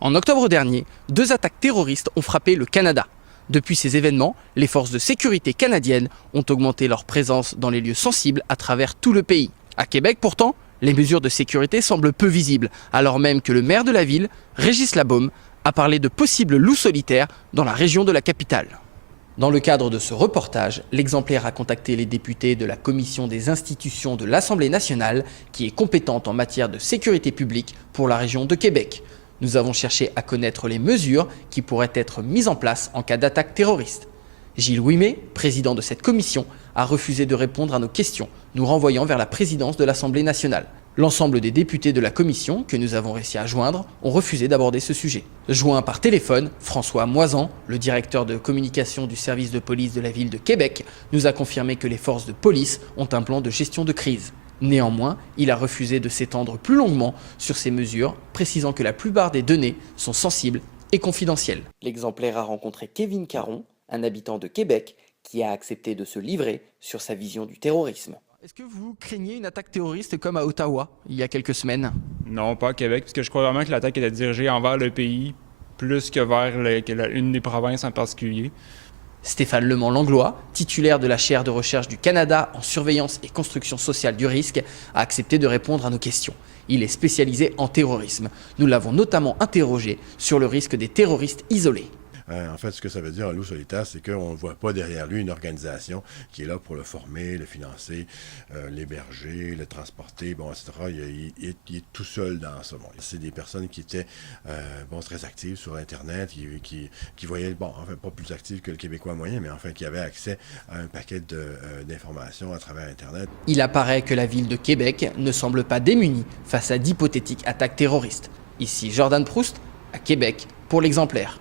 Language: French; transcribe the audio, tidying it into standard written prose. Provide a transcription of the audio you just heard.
En octobre dernier, 2 attaques terroristes ont frappé le Canada. Depuis ces événements, les forces de sécurité canadiennes ont augmenté leur présence dans les lieux sensibles à travers tout le pays. À Québec, pourtant, les mesures de sécurité semblent peu visibles, alors même que le maire de la ville, Régis Labaume, a parlé de possibles loups solitaires dans la région de la capitale. Dans le cadre de ce reportage, l'Exemplaire a contacté les députés de la Commission des institutions de l'Assemblée nationale, qui est compétente en matière de sécurité publique pour la région de Québec. Nous avons cherché à connaître les mesures qui pourraient être mises en place en cas d'attaque terroriste. Gilles Ouimet, président de cette commission, a refusé de répondre à nos questions, nous renvoyant vers la présidence de l'Assemblée nationale. L'ensemble des députés de la commission, que nous avons réussi à joindre, ont refusé d'aborder ce sujet. Joint par téléphone, François Moisan, le directeur de communication du service de police de la ville de Québec, nous a confirmé que les forces de police ont un plan de gestion de crise. Néanmoins, il a refusé de s'étendre plus longuement sur ces mesures, précisant que la plupart des données sont sensibles et confidentielles. L'Exemplaire a rencontré Kevin Caron, un habitant de Québec, qui a accepté de se livrer sur sa vision du terrorisme. Est-ce que vous craignez une attaque terroriste comme à Ottawa, il y a quelques semaines? Non, pas à Québec, parce que je crois vraiment que l'attaque était dirigée envers le pays, plus que vers une des provinces en particulier. Stéphane Lemant-Langlois, titulaire de la chaire de recherche du Canada en surveillance et construction sociale du risque, a accepté de répondre à nos questions. Il est spécialisé en terrorisme. Nous l'avons notamment interrogé sur le risque des terroristes isolés. En fait, ce que ça veut dire, un loup solitaire, c'est qu'on ne voit pas derrière lui une organisation qui est là pour le former, le financer, l'héberger, le transporter, bon, etc. Il est tout seul dans ça. Bon, c'est des personnes qui étaient très actives sur Internet, qui voyaient, enfin, pas plus actives que le Québécois moyen, mais enfin, qui avaient accès à un paquet d'informations à travers Internet. Il apparaît que la ville de Québec ne semble pas démunie face à d'hypothétiques attaques terroristes. Ici Jordan Proust, à Québec, pour l'Exemplaire.